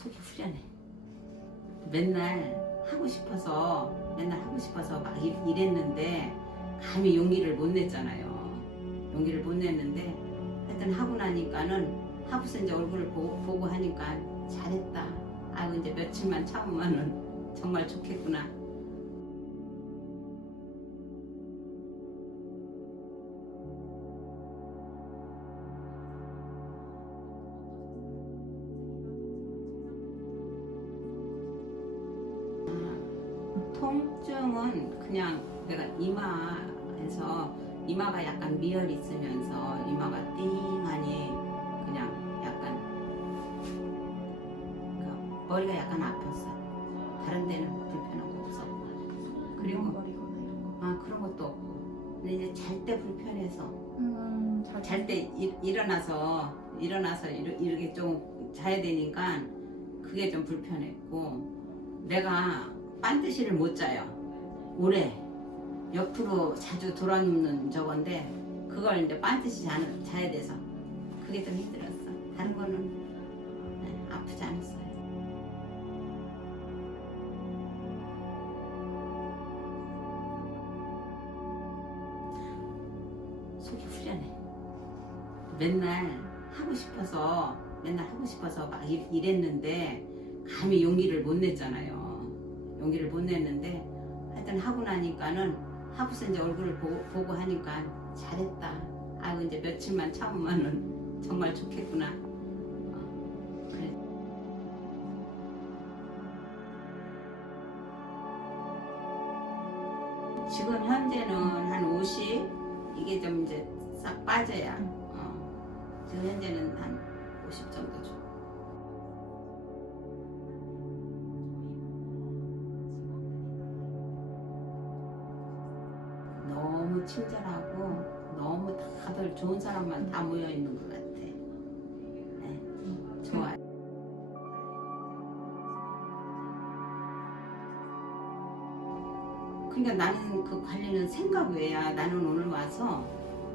속이 후련해. 맨날 하고 싶어서 맨날 하고 싶어서 막 일- 일했는데 감히 용기를 못 냈잖아요. 용기를 못 냈는데 하여튼 하고 나니까는 하고서 이제 얼굴을 보고, 보고 하니까 잘했다. 아이고 이제 며칠만 참으면은 정말 좋겠구나. 통증은 그냥 내가 이마에서 이마가 약간 미열 있으면서 이마가 띵하니 그냥 약간 그 머리가 약간 아팠어. 다른 데는 거 없었고 그리고 머리거나 이런 거. 아 그런 것도 없고. 근데 이제 잘 때 불편해서. 음, 잘잘때 일어나서 일어나서 이러- 이렇게 좀 자야 되니까 그게 좀 불편했고. 내가 반드시를 못 자요. 오래 옆으로 자주 돌아눕는 저건데 그걸 이제 반드시 자, 자야 돼서 그게 좀 힘들었어. 다른 거는 네, 아프지 않았어요. 속이 후련해. 맨날 하고 싶어서 맨날 하고 싶어서 막 일- 일했는데 감히 용기를 못 냈잖아요. 용기를 못 냈는데 하여튼 하고 나니까는 하고서 이제 얼굴을 보고, 보고 하니까 잘했다. 아이고 이제 며칠만 참으면은 정말 좋겠구나. 어. 지금 현재는 한 50, 이게 좀 이제 싹 빠져야. 어. 지금 현재는 한 너무 친절하고 너무 다들 좋은 사람만 다 모여 있는 것 같아. 네, 좋아. 그러니까 나는 그 관리는 생각 외야. 나는 오늘 와서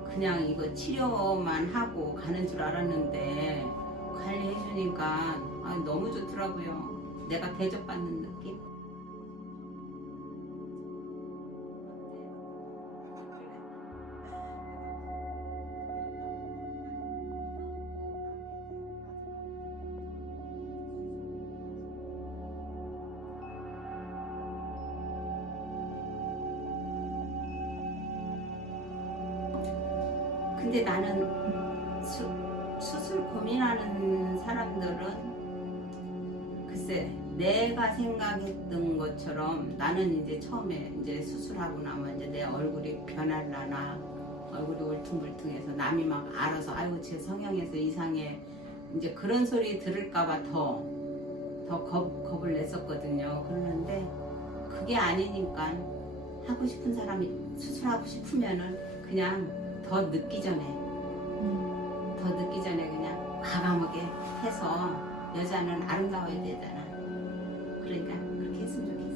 그냥 이거 치료만 하고 가는 줄 알았는데 관리해주니까 아, 너무 좋더라고요. 내가 대접받는 느낌. 근데 나는 수, 수술 고민하는 사람들은 글쎄 내가 생각했던 것처럼 나는 이제 처음에 이제 수술하고 나면 이제 내 얼굴이 변할라나 얼굴이 울퉁불퉁해서 남이 막 알아서 아이고 제 성형에서 이상해 이제 그런 소리 들을까봐 더 더 겁을 냈었거든요. 그러는데 그게 아니니까 하고 싶은 사람이 수술하고 싶으면은 그냥 더 늦기 전에 음. 더 늦기 전에 그냥 과감하게 해서 여자는 아름다워야 되잖아. 그러니까 그렇게 했으면 좋겠어.